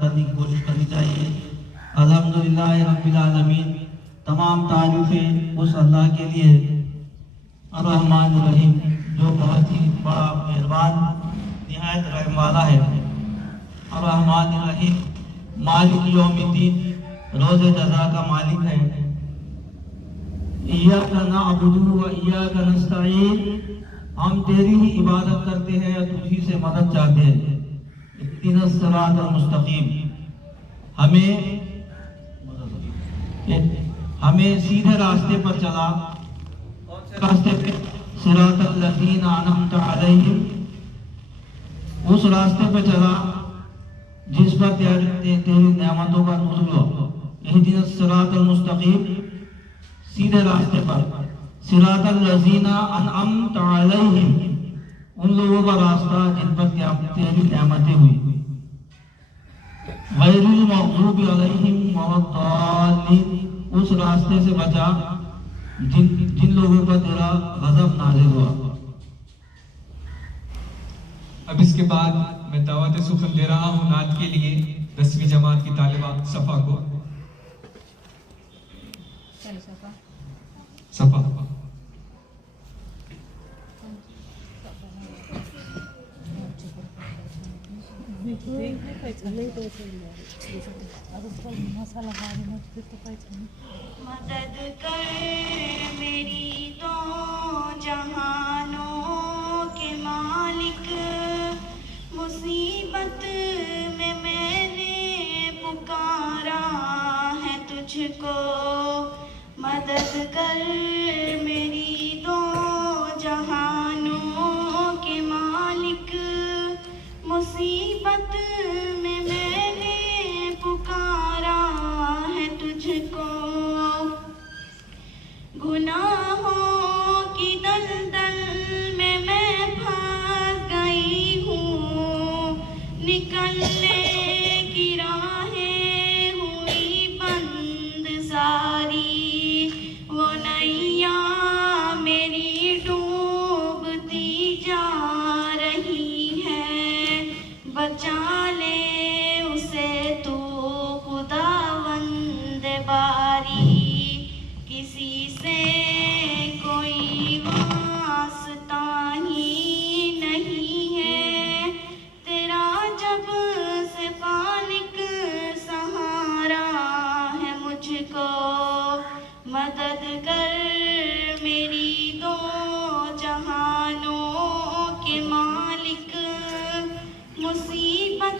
करने की कोशिश करनी चाहिए। अल्हम्दुलिल्लाह रब्बिल आलमीन, तमाम तारीफ़ें उस अल्लाह के लिए अर्रहमान रहीम, जो बहुत ही बड़ा मेहरबान निहायत रहम वाला है। अर्रहमान रहीम, मालिक यौमिद्दीन, रोज़ जज़ा का मालिक है। इय्याका नअबुदु व इय्याका नस्तईन, हम तेरी ही इबादत करते हैं और तुझी से मदद चाहते हैं। इहदिनस सिरातल मुस्तकीम, हमें सीधे रास्ते पर चला। कौन से रास्ते पे? सिरातल लज़ीना अनअमता अलैहिम, उस रास्ते पे चला जिस पर तेरी नेमतों का नुज़ुल हो। इहदिनस सिरातल मुस्तकीम, सीधे रास्ते पर। सिरातल लज़ीना अनअमता अलैहिम, उन लोगों का रास्ता जिन पर तेरी नेमतें हुई। गैरिल मग़ज़ूबि अलैहिम वलद्दाल्लीन, उस रास्ते से बचा जिन लोगों पर तेरा गज़ब नाज़िल हुआ। अब इसके बाद मैं दावत सुखन दे रहा हूँ नात के लिए 10वीं जमात की तालिबा सफ़ा को। सफ़ा मदद कर मेरी तो जहानों के मालिक, मुसीबत में मैंने पुकारा है तुझको। मदद कर मेरी तो जहानों के मालिक, मुसीबत में मैंने पुकारा है तुझको। गुनाहों की दलदल में मैं फंस गई हूँ, निकलने की राहें हुई बंद सारी। वो नैया मेरी डूबती जा रही है, बचा ले उसे तू खुदावंद बारी। किसी से कोई वास्ता ही नहीं है तेरा, जब से खालिक सहारा है मुझको। मदद कर मेरी दो जहानों के मालिक, मुसीबत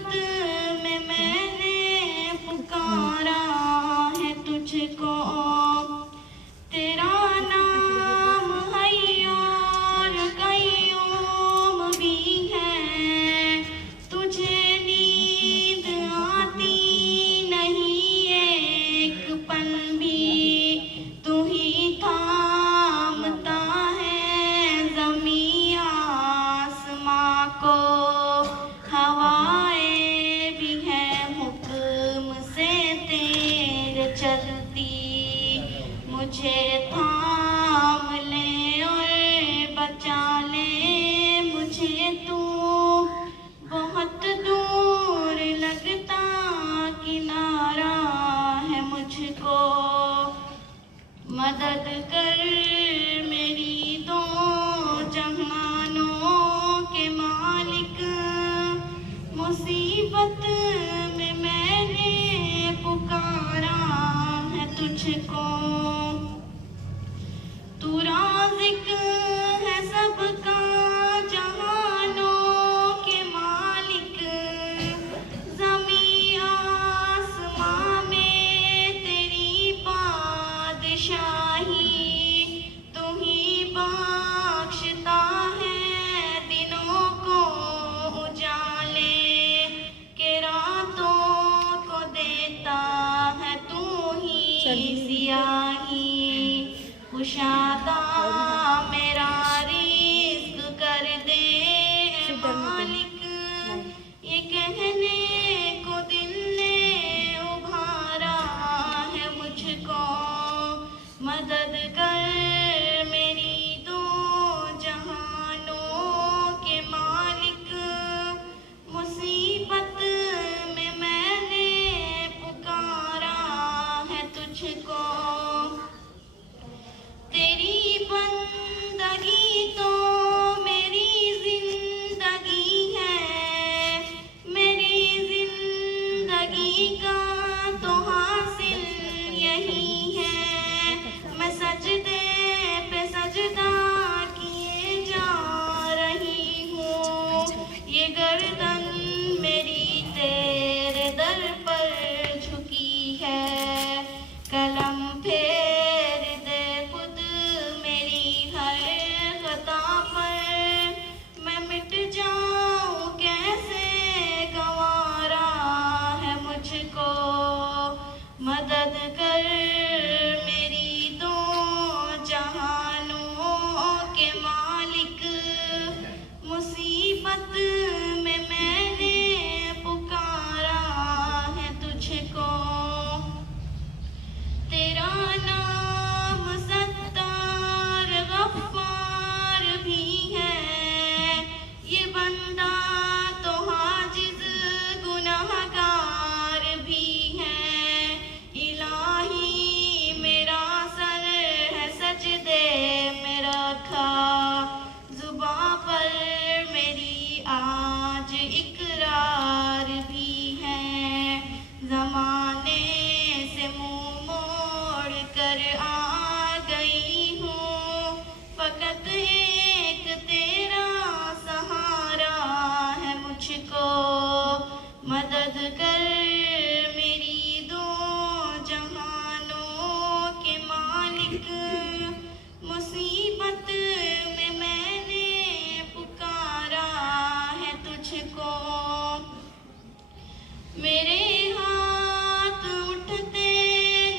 मेरे हाथ उठते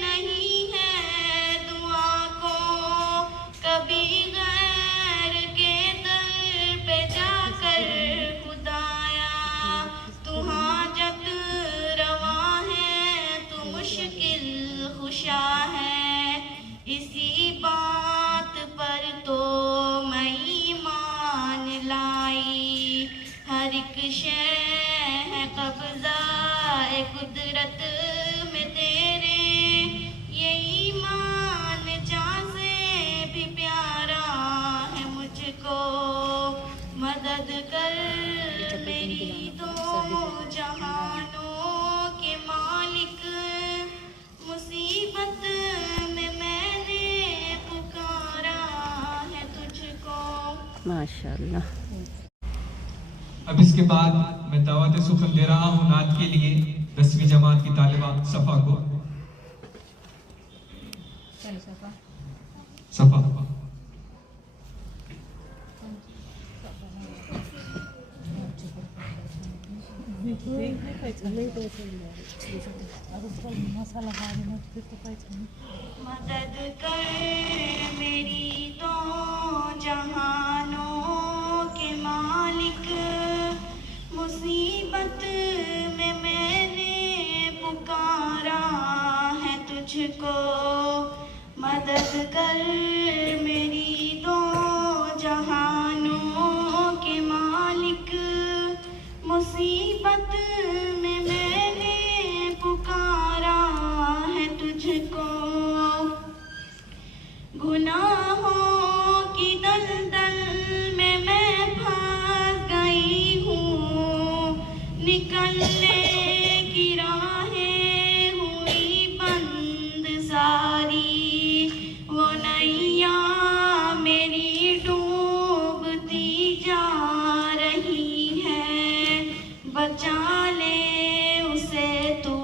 नहीं है दुआ को, कभी गैर के दर पे जाकर खुदाया। तू हाजत रवा है, तू मुश्किल खुशा है, इसी बात पर तो मैं ईमान लाई। हर एक शय है कब्जा कुदरत में तेरे, ये ईमान जहाँ से भी प्यारा है मुझको। मदद कर मेरी दो जहानों के मालिक, मुसीबत में मैंने पुकारा है तुझको। माशाल्लाह। अब इसके बाद मैं दावत सुखन दे रहा हूँ नात के लिए 10वीं जमात की तालिबा सफा को। सफा मदद कर मेरी दो जहानों के मालिक, मुसीबत में मैंने पुकारा है तुझको। मदद कर मेरी दो जहानों के मालिक, मुसीबत में मैंने पुकारा है तुझको। गुनाहों की दलदल में मैं फंस गई हूँ, निकलने की राहें हुई बंद सारी। वो नैया मेरी डूबती जा रही है, बचा ले उसे तू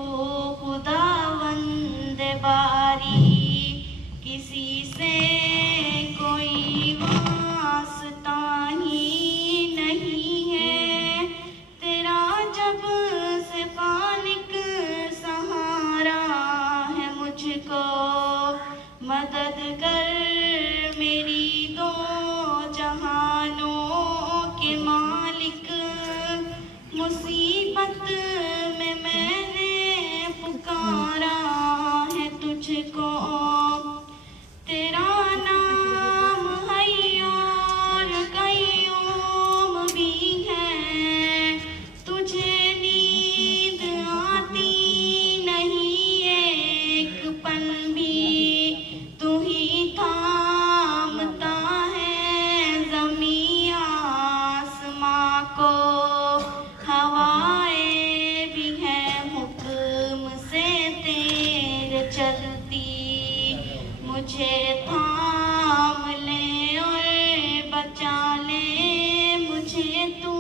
खुदावंद बारी। किसी से कोई वास्ता ही नहीं है, तेरा जब से खालिक सहारा है मुझको। मदद कर मेरी दो जहानों के मालिक, मुसीबत में मैंने पुकारा है तुझको। तेरा नाम हय्युल कय्यूम भी है, तुझे नींद आती नहीं एक पल भी। तू ही थामता है ज़मीं आसमां को, हवाएं भी हैं हुक्म से तेरे चलती। मुझे थाम ले और बचा ले मुझे तू,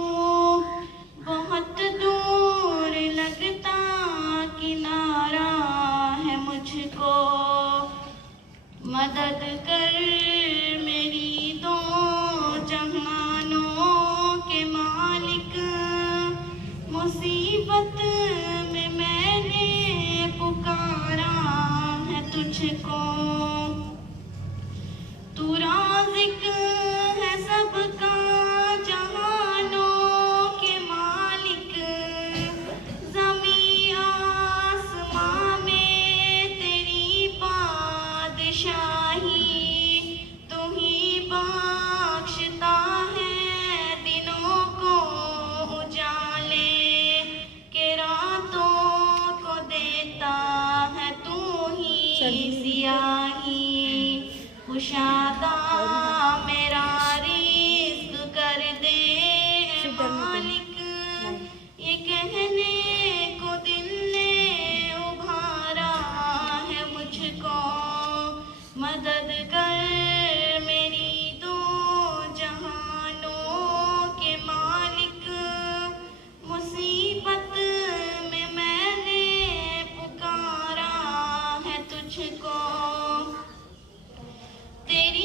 बहुत दूर लगता किनारा है मुझको। मदद कर मेरी दो जहानों के मालिक, मुसीबत में मैंने पुकारा है तुझको। तू राज़िक है सबका जहानों के मालिक, ज़मीं आसमां में तेरी बादशाही। तू ही बख्शता है दिनों को उजाले, के रातों को देता है तू ही सियाही। कुशादा मेरा रिज़्क़ कर दे ऐ मालिक, ये कहने को दिल ने उभारा है मुझको। मदद कर मेरी दो जहानों के मालिक, मुसीबत में मैंने पुकारा है तुझको। तेरी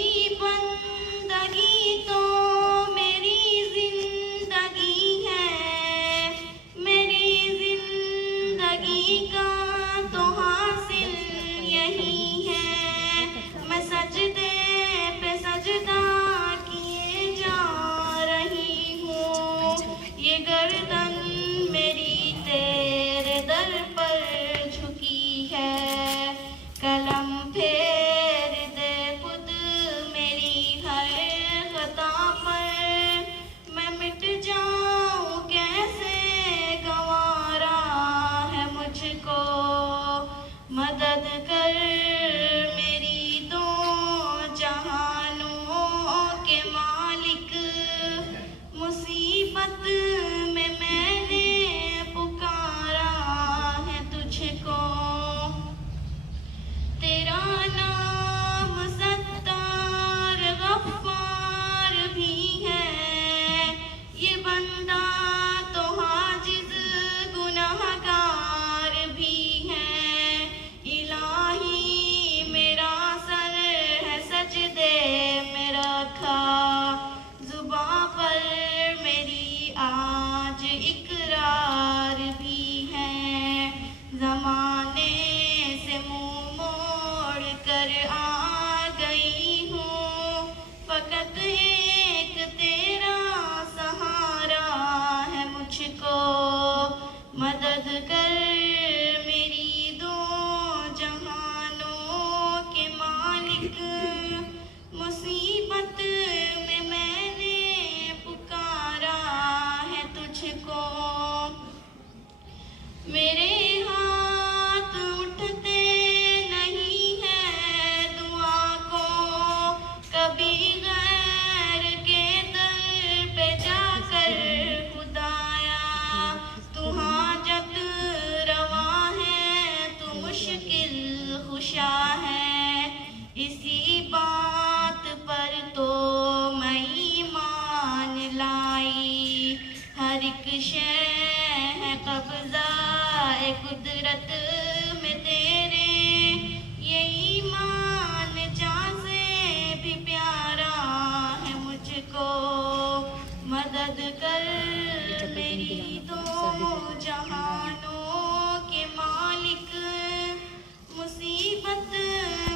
हर एक शय है कब्जा ए कुदरत में तेरे, ये ईमान जहाँ से भी प्यारा है मुझको, मदद कर मेरी दो जहानों के मालिक, मुसीबत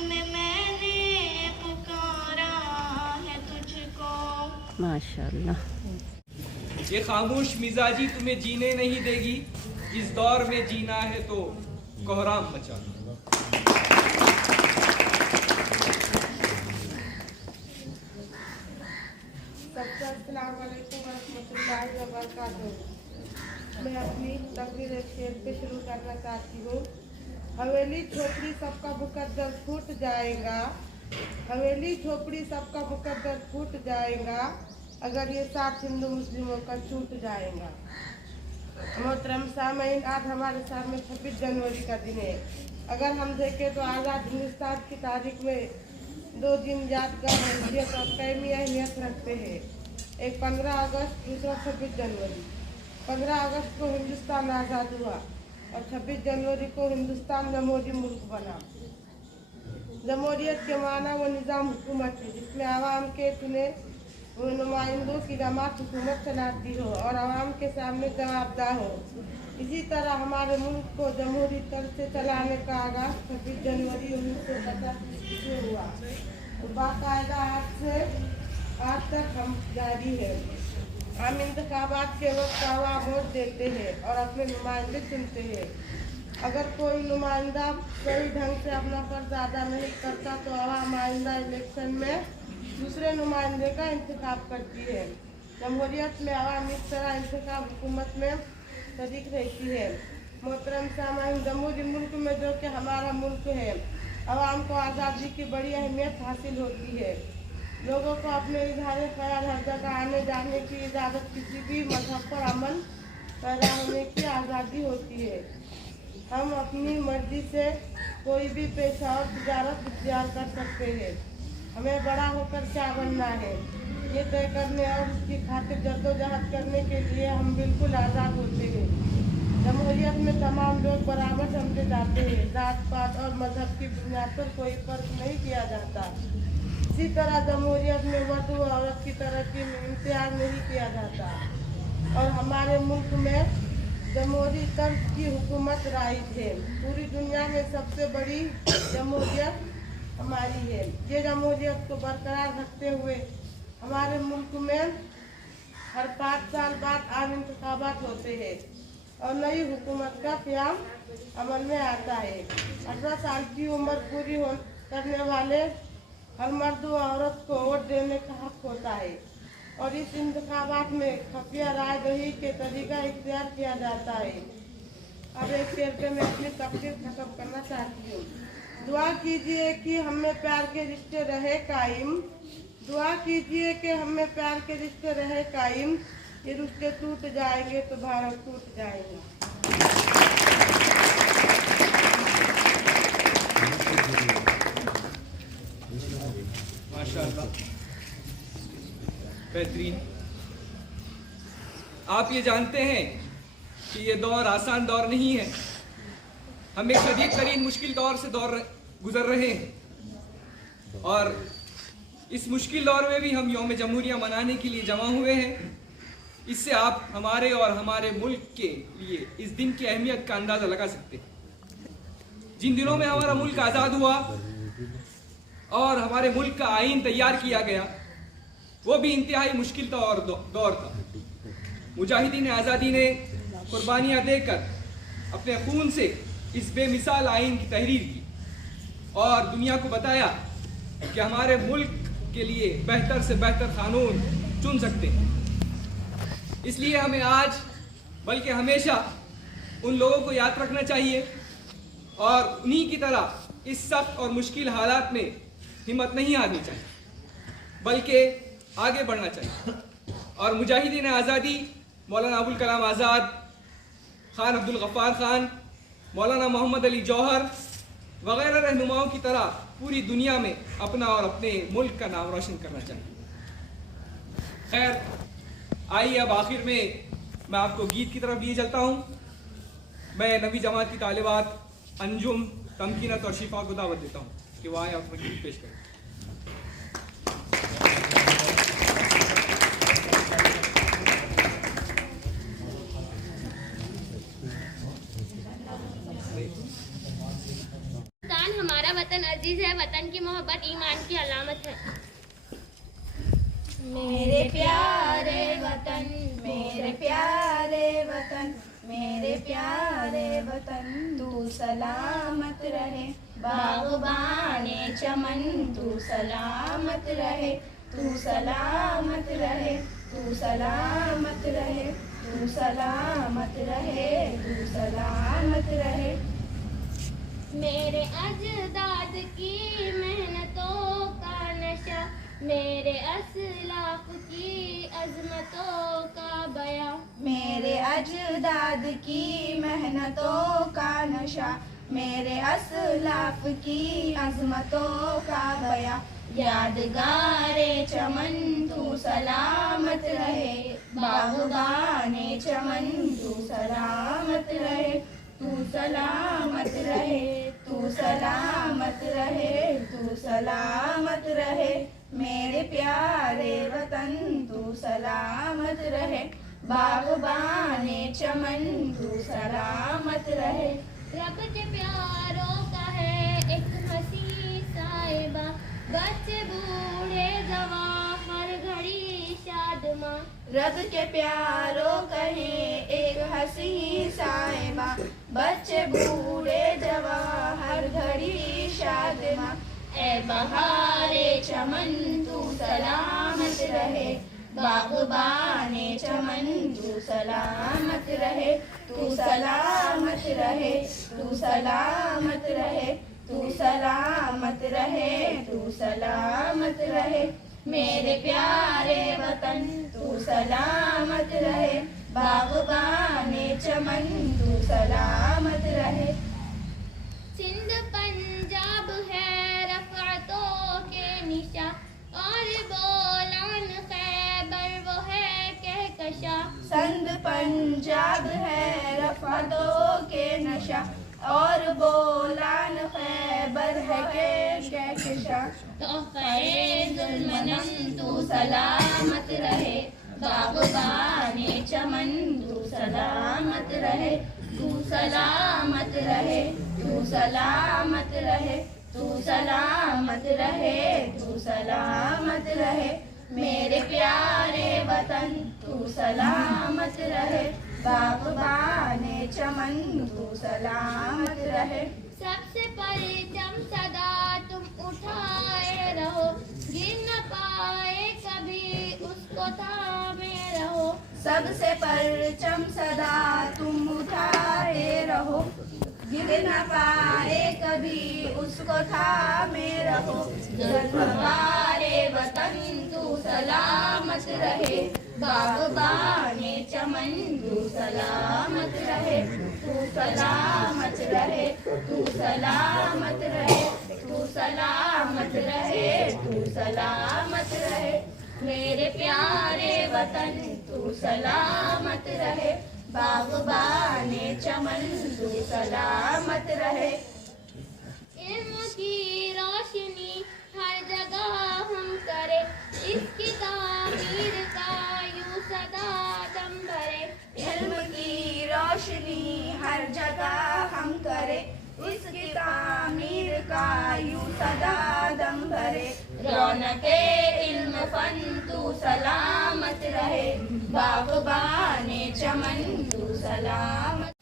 में मैंने पुकारा है तुझको। माशाल्लाह। ये खामोश मिजाजी तुम्हें जीने नहीं देगी, इस दौर में जीना है तो कोहराम मचा। सबको अस्सलाम वालेकुम रहमतुल्लाहि व बरकातुहू। मैं अपनी तकरीर शेर पे शुरू करना चाहती हूँ। हवेली झोपड़ी सबका मुकद्दर फूट जाएगा, हवेली झोपड़ी सबका मुकद्दर फूट जाएगा, अगर ये साथ हिंदू मुस्लिमों का छूट जाएगा। मोहतरम सामईन, आज हमारे सामने 26 जनवरी का दिन है। अगर हम देखें तो आज़ाद हिंदुस्तान की तारीख में दो दिन यादगार हैसियत और कायमी अहमियत रखते हैं। एक 15 अगस्त, दूसरा 26 जनवरी। 15 अगस्त को हिंदुस्तान आज़ाद हुआ और 26 जनवरी को हिंदुस्तान जमहूरी मुल्क बना। जमहूरियत के माना वो निज़ाम हुकूमत है जिसमें आवाम के चुने हुए नुमाइंदों की जमात हुकूमत चलाती हो और आवाम के सामने जवाबदाह हो। इसी तरह हमारे मुल्क को जमहूरी तर्ज से चलाने का आगाज़ 26 जनवरी 1950 से हुआ और बाकायदा आज तक हम जारी है। हम इंतखाबात के वक्त आवाम वोट देते हैं और अपने नुमाइंदे चुनते हैं। अगर कोई नुमाइंदा सही ढंग से अपना फर्ज अदा नहीं करता तो आवाम आइंदा इलेक्शन में दूसरे नुमाइंदे का इंतखाब करती है। जमहूरियत में आवाम इस तरह इंतखाब हुकूमत में शरीक रहती है। मोहतरम सामाईन, जमहूरी मुल्क में जो कि हमारा मुल्क है, आवाम को आज़ादी की बड़ी अहमियत हासिल होती है। लोगों को अपने इजहार ख्याल हर जगह आने जाने की इजाज़त, किसी भी मजहब पर अमल पैदा होने की आज़ादी होती है। हम अपनी मर्जी से कोई भी पेशा और तिजारत इख्तियार कर सकते हैं। हमें बड़ा होकर क्या बनना है ये तय करने और उसकी खातिर जद्दोजहद करने के लिए हम बिल्कुल आज़ाद होते हैं। जमहूरियत में तमाम लोग बराबर समझे जाते हैं। जात पात और मजहब की बुनियाद पर कोई फर्क नहीं किया जाता। इसी तरह जमहूरियत में मर्द व औरत की तरक्की में इम्तियाज नहीं किया जाता और हमारे मुल्क में जमहूरी तर्ज की हुकूमत राइज है। पूरी दुनिया में सबसे बड़ी जमहूरियत हमारी है। ये जमहूरियत को बरकरार रखते हुए हमारे मुल्क में हर 5 साल बाद आम इंतखाबात होते हैं और नई हुकूमत का क़याम अमल में आता है। 18 साल की उम्र पूरी करने वाले हर मर्द व औरत को वोट देने का हक होता है और इस इंतखाबात में खुफिया राय दही के तरीका इख्तियार किया जाता है। अब एक शेर पे मैं अपनी तफसीर खत्म करना चाहती हूँ। दुआ कीजिए कि हमें प्यार के रिश्ते रहे कायम, दुआ कीजिए कि हमें प्यार के रिश्ते रहे कायम, ये रिश्ते टूट जाएंगे तो भारत टूट जाएगा। माशाअल्लाह, बेहतरीन। आप ये जानते हैं कि ये दौर आसान दौर नहीं है। हम एक शदीद तरीन मुश्किल दौर से गुजर रहे हैं और इस मुश्किल दौर में भी हम यौम जमहूरिया मनाने के लिए जमा हुए हैं। इससे आप हमारे और हमारे मुल्क के लिए इस दिन की अहमियत का अंदाज़ा लगा सकते हैं। जिन दिनों में हमारा मुल्क आज़ाद हुआ और हमारे मुल्क का आईन तैयार किया गया, वो भी इंतहाई मुश्किल दौर था। मुजाहिदीन आज़ादी ने कुर्बानियाँ देकर अपने खून से इस बेमिसाल आईन की तहरीर की और दुनिया को बताया कि हमारे मुल्क के लिए बेहतर से बेहतर कानून चुन सकते हैं। इसलिए हमें आज बल्कि हमेशा उन लोगों को याद रखना चाहिए और उन्हीं की तरह इस सख्त और मुश्किल हालात में हिम्मत नहीं हारनी चाहिए, बल्कि आगे बढ़ना चाहिए। और मुजाहिदीन आज़ादी मौलाना अबुल कलाम आज़ाद, खान अब्दुल गफ्फार खान, मौलाना मोहम्मद अली जौहर वगैरह रहनुमाओं की तरह पूरी दुनिया में अपना और अपने मुल्क का नाम रोशन करना चाहिए। खैर, आइए अब आखिर में मैं आपको गीत की तरफ लिए चलता हूँ। मैं नवी जमात की तालिबात अंजुम, तमकीनत और शिफा को दावत देता हूँ कि वो आए अपना गीत पेश करें। पाकिस्तान हमारा वतन अजीज है, वतन की मोहब्बत ईमान की अलामत है। मेरे प्यारे वतन, मेरे प्यारे वतन, मेरे प्यारे वतन, तू सलामत रहे, बागबाने चमन तू सलामत रहे, तू सलामत रहे, तू सलामत रहे, तू सलामत रहे, तू सलामत रहे। मेरे अजदाद की मेहनतों का नशा, मेरे असलाफ की अजमतों का बया, मेरे अजदाद की मेहनतों का नशा, मेरे असलाफ की अजमतों का बया, यादगारे चमन तू सलामत रहे, बागबाने चमन तू सलामत रहे, तू सलामत रहे, तू सलामत रहे, तू सलामत रहे। मेरे प्यारे वतन तू सलामत रहे, बागबाने चमन तू सलामत रहे। रब के प्यारों का है एक हंसी साहिबा, बच्चे बूढ़े जवां हर घड़ी शादमां, रब के प्यारों कहे एक हंसी साहिबा, बच्चे बूढ़े जवां हर घड़ी शादमां। ए बहारे चमन तू सलामत रहे, बागबाने चमन तू सलामत रहे, तू सलामत रहे, तू सलामत रहे, तू सलामत रहे, तू सलामत रहे। मेरे प्यारे वतन तू सलामत रहे, बागबाने चमन तू सलामत रहे। सिंध पंजाब है रफ़अतों के निशा, और बोलान खैबर वो है कहकशा, संद पंजाब है रफ़अतों के नशा, और बोलान खैबर है के कहकशा। तो ज़ुल्मनम तू सलामत रहे, बागबाने चमन तू सलामत रहे, तू सलामत रहे, तू सलामत रहे, तू सलामत रहे, तू सलामत रहे। मेरे प्यारे वतन तू सलामत रहे, बागबाने चमन तू सलामत रहे। सबसे परचम सदा तुम उठाए रहो, गिर न पाए कभी उसको थामे रहो, सबसे परचम सदा तुम उठाए रहो, गिर न पाए कभी उसको थामे रहो। जन्मवारे वतन तू सलामत रहे, बागबाने चमन तू सलामत रहे, तू सलामत रहे, तू सलामत रहे, तू सलामत रहे, तू सलामत रहे। मेरे प्यारे वतन तू सलामत रहे, बागबाने चमन तू सलामत रहे। इल्म की रोशनी हर जगह हम करे, इसकी तामीर का यूं सदा दम भरे, इल्म की रोशनी हर जगह हम करे, इसकी तामीर का यूं सदा दम भरे। रौनके इल्म फन तू सलामत रहे, बागबाने चमन तू सलामत।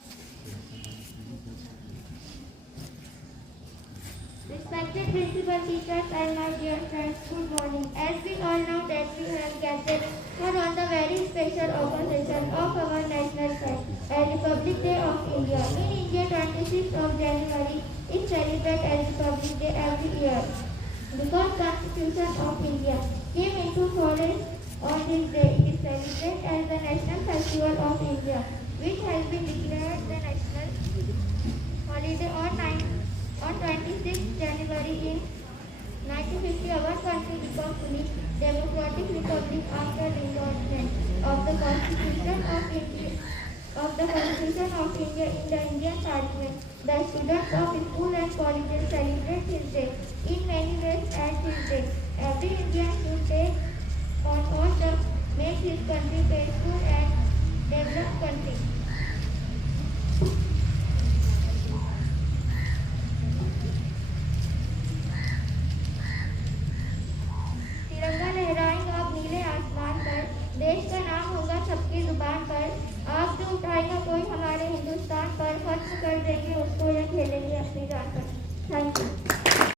Respected principal, teachers and my dear friends, good morning. As we all know that we have gathered for on the very special occasion of our national fest, Republic Day of India. In India, 26th of January is celebrated as Republic Day every year. Because Constitution of India came into force on this day, it is celebrated as the National Festival of India, which has been declared the national holiday on 26th January in 1950. Our country became fully democratic republic after the endorsement of the Constitution of India in the Indian Parliament. The students of school and colleges celebrate his day in many ways as his day. Every Indian should